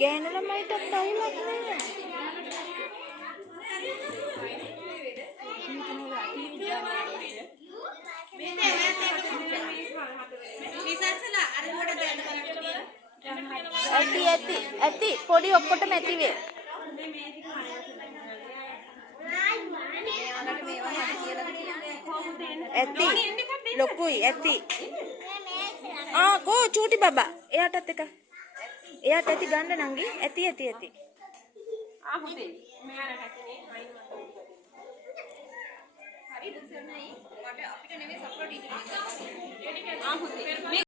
ගෑනු ළමයිටත් අවුලක් නෑ. ඇති පොඩි ඔක්කොටම ඇති වේ. ඇති ලොකුයි ඇති. කෝ චූටි බබා එයාටත් එක. එයාට ඇති ගන්න නංගි. ඇති. හොඳේ. මෙයාට හැකිනේ අයින් වුණා. හරිද සර්ණයි? මට අපිට නෙමෙයි සප්ලෝට් ඉන්නේ. හොඳේ.